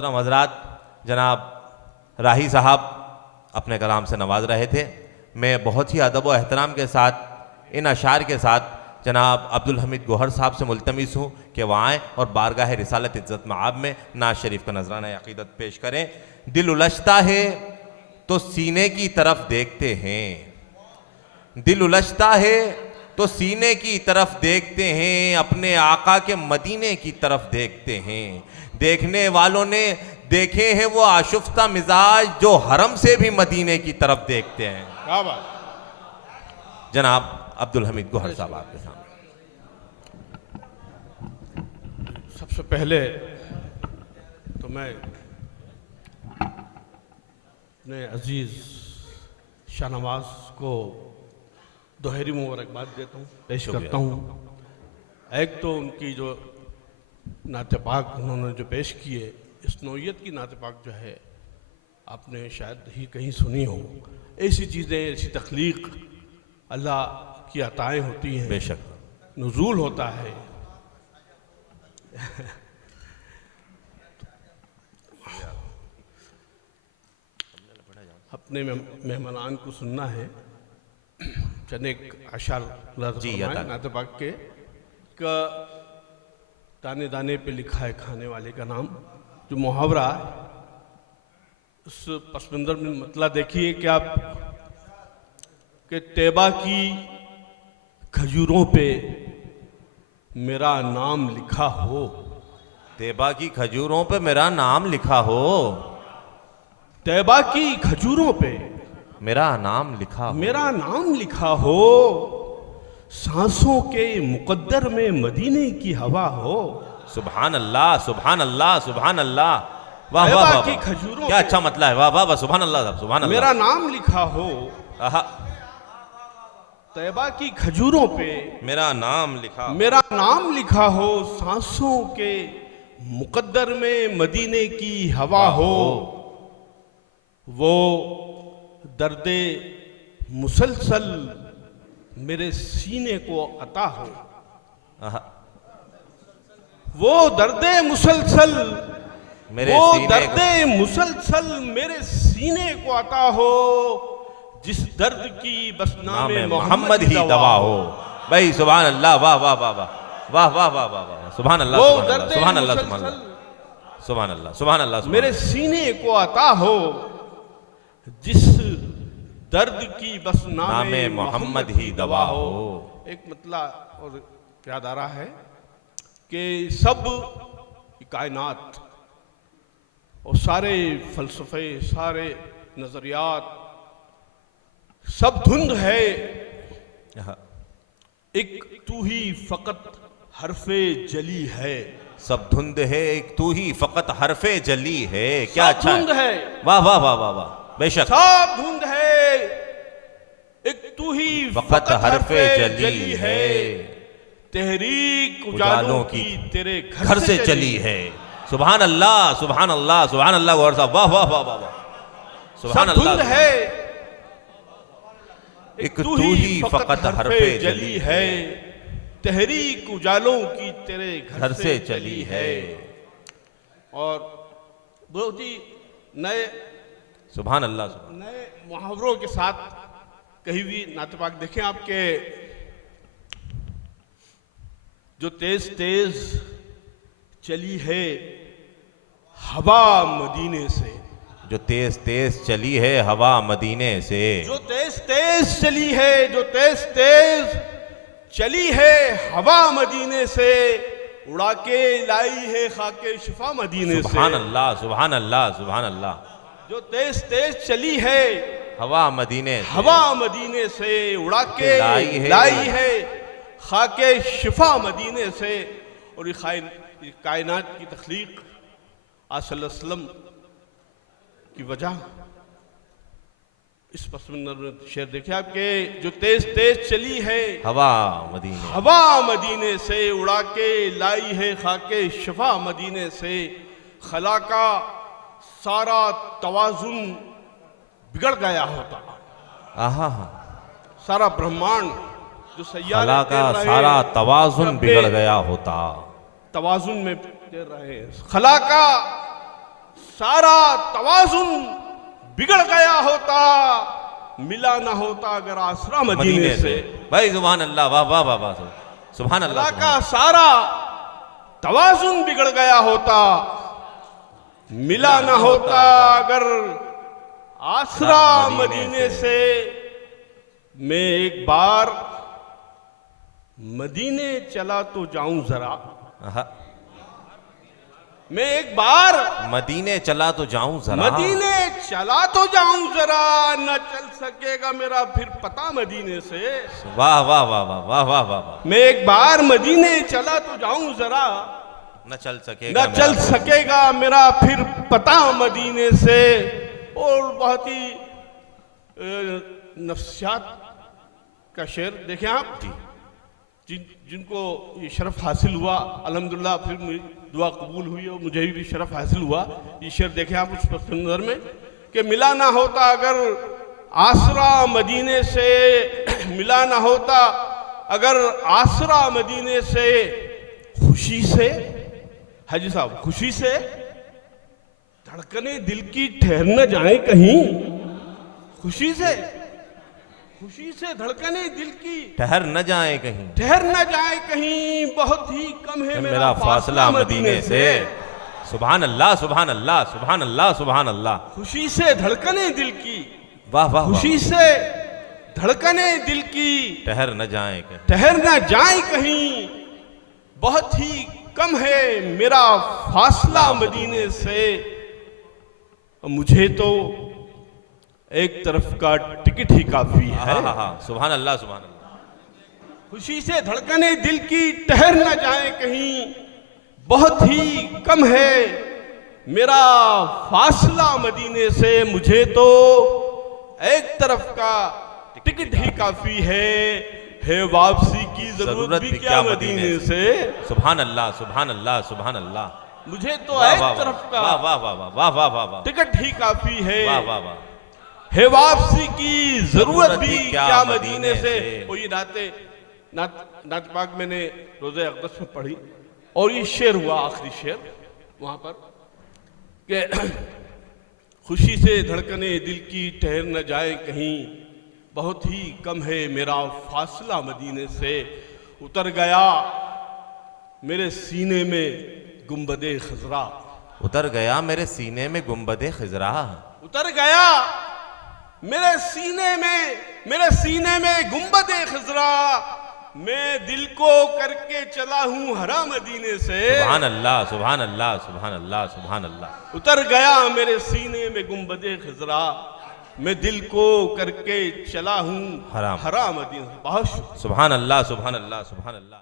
मोहतरम हजरात, जनाब राही साहब अपने कलाम से नवाज रहे थे। मैं बहुत ही अदब व एहतराम के साथ इन अशार के साथ जनाब अब्दुल हमीद गोहर साहब से मुल्तमिस हूँ कि वह आएँ और बारगाह रिसालत इज़्ज़त मआब में नाज शरीफ का नजराना अक़ीदत पेश करें। दिल उलझता है तो सीने की तरफ देखते हैं, दिल उलझता है तो सीने की तरफ देखते हैं, अपने आका के मदीने की तरफ देखते हैं। देखने वालों ने देखे हैं वो आशुफ्ता मिजाज जो हरम से भी मदीने की तरफ देखते हैं। क्या बात। जनाब अब्दुल हमीद गोहर साहब आपके सामने। सबसे पहले तो मैं अपने अजीज शाहनवाज को दोहरी मुबारकबाद देता हूँ, पेश करता हूँ। एक तो उनकी जो नाते पाक उन्होंने जो पेश किए, इस नौयत की नाते पाक जो है आपने शायद ही कहीं सुनी हो। ऐसी चीज़ें, ऐसी तख्लीक अल्लाह की अताएँ होती हैं, बेशक नुज़ूल होता है। अपने मेहमानान को सुनना है। चने अशार नाते पाक के का दाने दाने पे लिखा है खाने वाले का नाम, जो मुहावरा उस पस मंज़र में मतलब देखिए कि आप कि तैबा की खजूरों पे मेरा नाम लिखा हो, तैबा की खजूरों पे मेरा नाम लिखा हो, तैबा की खजूरों पे मेरा नाम लिखा हो, मेरा नाम लिखा हो, सांसों के मुकद्दर में मदीने की हवा हो। सुभान अल्लाह, सुभान अल्लाह, सुभान अल्लाह। वाह वाह तैबा वाह की वाह। खजूरों क्या पे अच्छा मतलब है। वाह वाह वाह, सुभान अल्लाह साहब, सुभान अल्लाह। मेरा नाम लिखा हो, आहा, तैबा की खजूरों पे मेरा नाम लिखा हो। मेरा नाम लिखा हो, सांसों के मुकद्दर में मदीने की हवा हो। वो दर्दे मुसलसल मेरे सीने को अता हो, आहा, वो दर्दे मुसलसल मेरे वो सीने को दर्दे मुसलसल मेरे सीने को अता हो, जिस दर्द की बस नामे मोहम्मद ही दवा हो। भाई सुभान अल्लाह, वाह वाह वाह वाह वाह वाह वाह वाह वाह, सुभान अल्लाह, वो सुभान अल्लाह, दर्दे सुभान अल्लाह, मुसलसल सुभान अल्लाह, सुभान अल्लाह, मेरे सीने को अता हो, जिस दर्द की बस नामे मोहम्मद ही दवा हो। एक मतलब और याद आ रहा है कि सब कायनात और सारे फलसफे, सारे नजरियात सब धुंध है, एक तू ही फकत हरफे जली है। सब धुंध है, एक तू ही फकत हरफे जली है। क्या सब अच्छा धुंध है, वाह वाह वाह वाह वाह, बेशक। सब धुंध है, एक तू ही फकत हरफे जली है, तहरीक उजालों की तेरे घर से चली है। सुभान अल्लाह, सुभान अल्लाह, सुभान अल्लाह। गौर साहब, वाह वाह वाह वाह वाह, सुभान सब धुंध अल्लाह। है, एक तू ही फकत हरफे जली है, तहरीक उजालों की तेरे घर से चली है। और बहुत ही नए सुभान अल्लाह, सुभान। नए मुहावरों के साथ कहीं भी नातेपाक देखें आपके, जो तेज तेज चली है हवा मदीने से, जो तेज तेज चली है हवा मदीने से, जो तेज तेज चली है, जो तेज तेज चली है हवा मदीने से, उड़ा के लाई है खाके शिफा मदीने से। सुभान अल्लाह, सुभान अल्लाह, सुभान अल्लाह। जो तेज तेज चली है हवा मदीने से, हवा मदीने से, उड़ा के लाई है खाके शिफा मदीने से। और ये कायनात की तख्लीक आज सल्लल्लाहु अलैहि वसल्लम की वजह, इस पस मंजर में शेर देखिए आपके, जो तेज तेज चली है हवा मदीने, हवा मदीने से, उड़ा के लाई है खाके शिफा मदीने से। खला का सारा तवाजुन बिगड़ गया होता, आहा, सारा ब्रह्मांड जो सैयारे खला का तैर रहे सारा हैं, तवाजुन अपने बिगड़ गया होता। तवाजुन में तैर रहे हैं। खला का सारा तवाजुन बिगड़ गया होता, मिला ना होता अगर आसरा मदीने से। भाई सुभान अल्लाह, वाह वाह वाह वाह, सुभान अल्लाह। अल्लाह का सारा तवाजुन बिगड़ गया होता, मिला ना होता अगर आसरा मदीने से। मैं एक बार मदीने चला तो जाऊं जरा, मैं एक बार मदीने चला तो जाऊं जरा, मदीने चला तो जाऊं जरा, न चल सकेगा मेरा फिर पता मदीने से। वाह वाह वाह वाह वाह वाह वाह। मैं एक बार मदीने चला तो जाऊं जरा, न चल सकेगा, न चल सकेगा मेरा फिर पता मदीने से। और बहुत ही नफ्सियात का शेर देखें आप जी, जिनको ये शरफ हासिल हुआ अल्हम्दुलिल्लाह, फिर दुआ कबूल हुई और मुझे भी शरफ हासिल हुआ। ये शेर देखें आप उस पसंदर में कि मिला ना होता अगर आसरा मदीने से, मिला ना होता अगर आसरा मदीने से। खुशी से हाजी साहब, खुशी से धड़कने दिल की ठहर न जाए कहीं, खुशी से, खुशी से धड़कने दिल की ठहर न जाए कहीं, ठहर न जाए कहीं, बहुत ही कम है मेरा फासला मदीने से। सुभान अल्लाह सुभान अल्लाह सुभान अल्लाह सुभान अल्लाह। खुशी से धड़कने दिल की, वाह वाह, खुशी से धड़कने दिल की, ठहर न जाए कहीं, ठहर न जाए कहीं, बहुत ही कम है मेरा फासला मदीने से। मुझे तो एक तरफ का टिकट ही काफी है। सुभान अल्लाह सुभान अल्लाह। खुशी से धड़कने दिल की, ठहर न जाए कहीं, बहुत ही कम है मेरा फासला मदीने से। मुझे तो एक तरफ का टिकट ही काफी है वापसी की जरूरत भी क्या मदीने से। सुभान अल्लाह सुभान अल्लाह सुभान अल्लाह। मुझे तो एक तरफ का वाह वाह वाह वाह वाह वाह वाह टिकट ही काफी है, वाह वाह वाह, है वापसी की जरूरत भी क्या मदीने से। कोई नात पाक मैंने रोज़े अक़दस में पढ़ी और ये शेर हुआ आखिरी शेर वहां पर कि खुशी से धड़कने दिल की, ठहर न जाए कहीं, बहुत ही कम है मेरा फासला मदीने से। उतर गया मेरे सीने में गुंबदे खजरा, उतर गया मेरे सीने में गुंबदे खिजरा, उतर गया मेरे सीने में गुंबदे खजरा। मैं दिल को करके चला हूं हरा मदीने से। सुभान अल्लाह सुभान अल्लाह सुभान अल्लाह सुभान अल्लाह। उतर गया मेरे सीने में गुंबदे खजरा, मैं दिल को करके चला हूं हरा मदीने से। बहुत सुभान अल्लाह सुभान अल्लाह सुभान अल्लाह।